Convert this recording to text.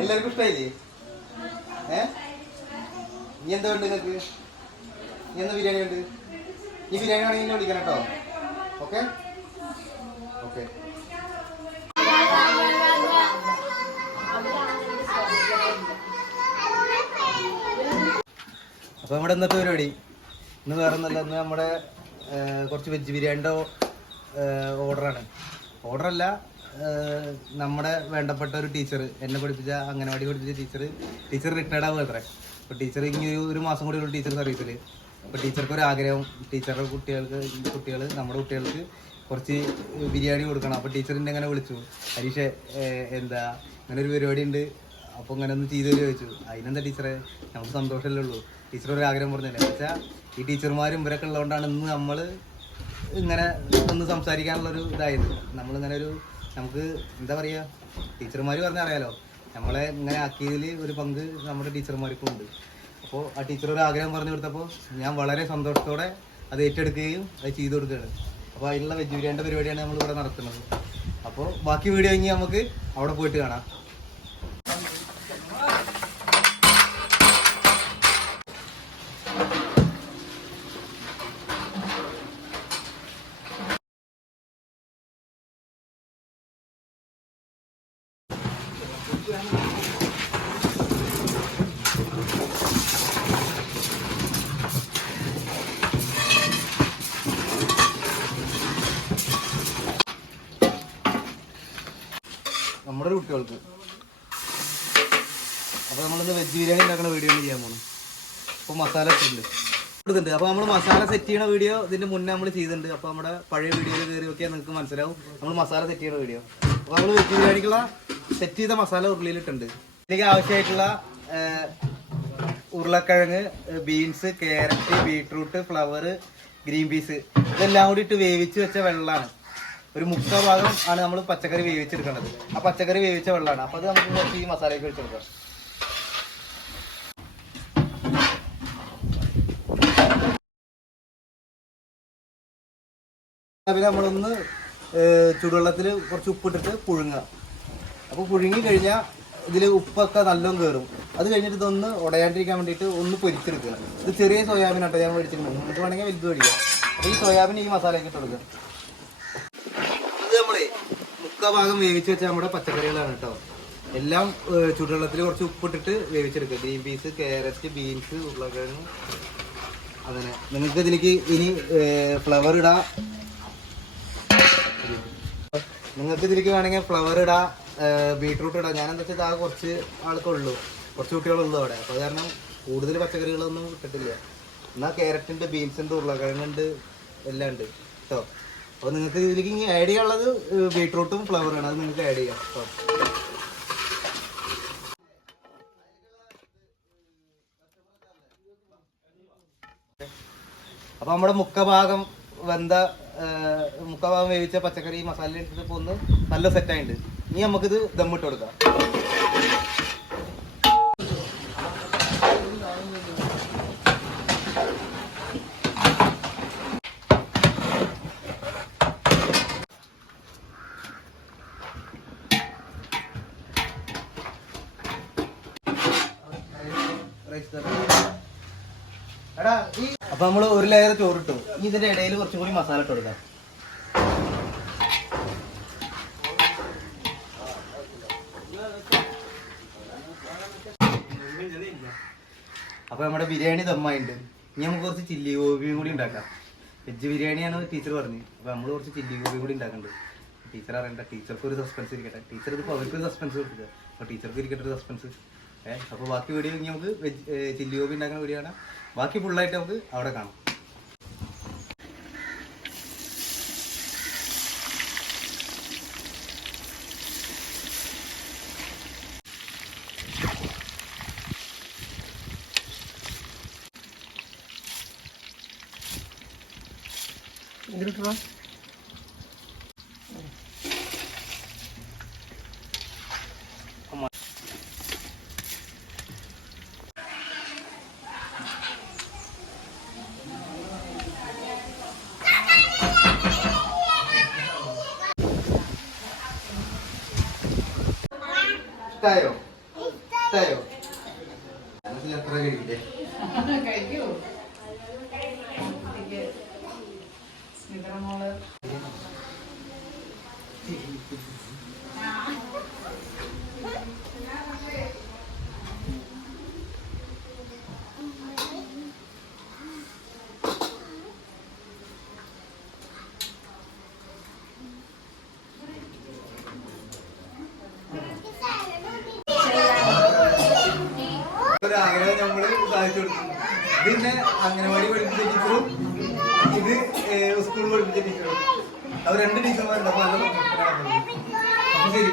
എല്ലാവർക്കും ഇഷ്ടമായില്ലേ? നീ എന്താ ഉണ്ട് നിങ്ങൾക്ക്? നീ എന്താ ബിരിയാണി ഉണ്ട്? ഈ ബിരിയാണി ആണെങ്കിൽ എന്നെ വിളിക്കണം കേട്ടോ. Okay okay. അപ്പോൾ നമ്മുടെ ഇന്നത്തെ പരിപാടി ഇന്ന് വേറെ ഒന്നല്ല. ഇന്ന് നമ്മുടെ കുറച്ച് വെജ് ബിരിയാണിയുടെ ഓർഡറല്ല, നമ്മുടെ വേണ്ടപ്പെട്ട ഒരു ടീച്ചർ, എന്നെ പഠിപ്പിച്ച അംഗനവാടി പഠിപ്പിച്ച ടീച്ചർ റിട്ടയർഡ് ആവുക അത്രേ. അപ്പോൾ ടീച്ചർ ഇനി ഒരു മാസം കൂടി ഉള്ളൂ ടീച്ചർ സർവീസിൽ. അപ്പോൾ ടീച്ചർക്ക് ഒരു ആഗ്രഹം, ടീച്ചറുടെ കുട്ടികൾ നമ്മുടെ കുട്ടികൾക്ക് കുറച്ച് ബിരിയാണി കൊടുക്കണം. അപ്പോൾ ടീച്ചറിൻ്റെ അങ്ങനെ വിളിച്ചു, ഹരീഷേ എന്താ അങ്ങനെ ഒരു പരിപാടി ഉണ്ട്, അപ്പോൾ ഇങ്ങനെ ഒന്ന് ചെയ്തു ചോദിച്ചു. അതിനെന്താ ടീച്ചറെ, നമുക്ക് സന്തോഷമല്ലേ ഉള്ളൂ. ടീച്ചർ ഒരു ആഗ്രഹം പറഞ്ഞല്ലേ. വെച്ചാൽ ഈ ടീച്ചർമാരും ഇവരൊക്കെ ഉള്ളതുകൊണ്ടാണ് ഇന്ന് നമ്മൾ ഇങ്ങനെ ഒന്ന് സംസാരിക്കാനുള്ളൊരു ഇതായത്. നമ്മളിങ്ങനെ നമുക്ക് എന്താ പറയുക, ടീച്ചർമാർ പറഞ്ഞാൽ അറിയാലോ, നമ്മളെ ഇങ്ങനെ ആക്കിയതിൽ ഒരു പങ്ക് നമ്മുടെ ടീച്ചർമാർക്കും ഉണ്ട്. അപ്പോൾ ആ ടീച്ചർ ഒരു ആഗ്രഹം പറഞ്ഞു കൊടുത്തപ്പോൾ ഞാൻ വളരെ സന്തോഷത്തോടെ അത് ഏറ്റെടുക്കുകയും അത് ചെയ്തു കൊടുക്കുകയാണ്. അപ്പോൾ അതിനുള്ള വെജ് ബിരിയാണിയുടെ പരിപാടിയാണ് നമ്മളിവിടെ നടത്തുന്നത്. അപ്പോൾ ബാക്കി വീഡിയോ ഇനി നമുക്ക് അവിടെ പോയിട്ട് കാണാം. നമ്മുടെ കുട്ടികൾക്ക് അപ്പോൾ നമ്മളിന്ന് വെജ് ബിരിയാണി ഉണ്ടാക്കുന്ന വീഡിയോ ചെയ്യാൻ പോകുന്നു. അപ്പോൾ മസാല ഇട്ടിട്ടുണ്ട്. അപ്പോൾ നമ്മൾ മസാല സെറ്റ് ചെയ്യുന്ന വീഡിയോ ഇതിൻ്റെ മുന്നേ നമ്മൾ ചെയ്തിട്ടുണ്ട്. അപ്പോൾ നമ്മുടെ പഴയ വീഡിയോയിൽ കയറി നോക്കിയാൽ നിങ്ങൾക്ക് മനസ്സിലാവും നമ്മൾ മസാല സെറ്റ് ചെയ്യുന്ന വീഡിയോ. അപ്പോൾ നമ്മൾ വെജ് ബിരിയാണിക്കുള്ള സെറ്റ് ചെയ്ത മസാല ഉരുളിയിലിട്ടുണ്ട്. ഇതിലേക്ക് ആവശ്യമായിട്ടുള്ള ഉരുളക്കിഴങ്ങ്, beans, carrot, beetroot, flower, green peas ഇതെല്ലാം കൂടി ഇട്ട് വേവിച്ച് വെച്ച വെള്ളമാണ്. ഒരു 3/4 ഭാഗം ആണ് നമ്മൾ പച്ചക്കറി വേവിച്ചെടുക്കേണ്ടത്. ആ പച്ചക്കറി വേവിച്ച വെള്ളമാണ്. അപ്പോൾ അത് നമുക്ക് കുറച്ച് ഈ മസാലയ്ക്ക് വെച്ചെടുക്കാം. പിന്നെ നമ്മളൊന്ന് ചൂടുവെള്ളത്തിൽ കുറച്ച് ഉപ്പിട്ടിട്ട് പുഴുങ്ങുക. അപ്പോൾ പുഴുങ്ങി കഴിഞ്ഞാൽ ഇതിൽ ഉപ്പൊക്കെ നല്ലോണം കയറും. അത് കഴിഞ്ഞിട്ട് ഇതൊന്ന് ഉടയാണ്ടിരിക്കാൻ വേണ്ടിയിട്ട് ഒന്ന് പൊരിച്ചെടുക്കുക. ഇത് ചെറിയ സോയാബീനാട്ടോ ഞാൻ മേടിച്ചിട്ടുണ്ട്. നിങ്ങൾക്ക് വേണമെങ്കിൽ വലുത് മേടിക്കുക. അപ്പോൾ ഈ സോയാബീൻ ഈ മസാലയ്ക്ക് ഇട്ട് കൊടുക്കുക. ഇത് നമ്മളെ 3/4 ഭാഗം വേവിച്ച് വെച്ചാൽ നമ്മുടെ പച്ചക്കറികളാണ് കേട്ടോ. എല്ലാം ചൂടുവെള്ളത്തിൽ കുറച്ച് ഉപ്പിട്ടിട്ട് വേവിച്ചെടുക്കുക. ഗ്രീൻ പീസ്, ക്യാരറ്റ്, ബീൻസ്, ഉരുളക്കിഴങ്ങ്. അങ്ങനെ നിങ്ങൾക്ക് ഇതിലേക്ക് ഇനി ഫ്ലവർ ഇടാം. നിങ്ങൾക്ക് ഇതിലേക്ക് വേണമെങ്കിൽ ഫ്ലവർ ഇടാം, ബീട്രൂട്ട് ഇടാം. ഞാനെന്താ വെച്ചാൽ ആ കുറച്ച് ആൾക്കുള്ളൂ, കുറച്ച് കുട്ടികളുള്ളൂ അവിടെ. അപ്പോൾ കാരണം കൂടുതൽ പച്ചക്കറികളൊന്നും ഇട്ടിട്ടില്ല. എന്നാൽ ക്യാരറ്റുണ്ട്, ബീൻസുണ്ട്, ഉരുളക്കിഴങ്ങുണ്ട്, എല്ലാം ഉണ്ട് കേട്ടോ. അപ്പോൾ നിങ്ങൾക്ക് ഇതിലേക്ക് ഇനി ആഡ് ചെയ്യാനുള്ളത് ബീട്രൂട്ടും ഫ്ലവറാണ്. അത് നിങ്ങൾക്ക് ആഡ് ചെയ്യാം കേട്ടോ. അപ്പോൾ നമ്മുടെ 3/4 ഭാഗം വേവിച്ച പച്ചക്കറി മസാല ഇട്ടിട്ട് പോകുന്നത് നല്ല സെറ്റായിട്ടുണ്ട്. ഇനി നമുക്കിത് ദമ്മിട്ട് കൊടുക്കാം. അപ്പൊ നമ്മൾ ഒരു ലെയർ ചോറിട്ടു. ഇനി ഇതിന്റെ ഇടയിൽ കുറച്ചും കൂടി മസാല ഇട്ട് കൊടുക്കാം. അപ്പൊ നമ്മുടെ ബിരിയാണി ദമ്മായിട്ടുണ്ട്. ഇനി നമുക്ക് കുറച്ച് ചില്ലി ഗോപിയും കൂടി ഉണ്ടാക്കാം. വെജ് ബിരിയാണിയാണ് ടീച്ചർ പറഞ്ഞത്. അപ്പൊ നമ്മൾ കുറച്ച് ചില്ലി ഗോപി കൂടി ഉണ്ടാക്കുന്നുണ്ട്. ടീച്ചർ അറിയണ്ട, ടീച്ചർക്ക് ഒരു സസ്പെൻസ് ഇരിക്കട്ടെ. ടീച്ചർ ഇതിപ്പോൾ അവർക്കൊരു സസ്പെൻസ് കൊടുക്കുക. അപ്പോൾ ടീച്ചർക്ക് ഇരിക്കട്ടെ ഒരു സസ്പെൻസ്. അപ്പോൾ ബാക്കി വീഡിയോ ഇനി നമുക്ക് ചില്ലി ഗോപി ഉണ്ടാക്കുന്ന വീഡിയോ കാണാം. ബാക്കി ഫുള്ളായിട്ട് നമുക്ക് അവിടെ കാണാം. എന്തിനാ ഇഷ്ടായോ? ഇഷ്ടായോ? എത്ര കഴിക്കില്ലേ? കഴിക്കൂ. സ്മിതമോള് ഒരു ആഗ്രഹം നമ്മള് സാധിച്ചു കൊടുക്കും. പിന്നെ അംഗനവാടി പഠിപ്പിച്ച ടീച്ചറും ഇത് സ്കൂൾ പഠിപ്പിച്ച ടീച്ചറും, അവർ രണ്ട് ടീച്ചർമാരുണ്ട്. അപ്പൊ നല്ല അപ്പൊ ശരി.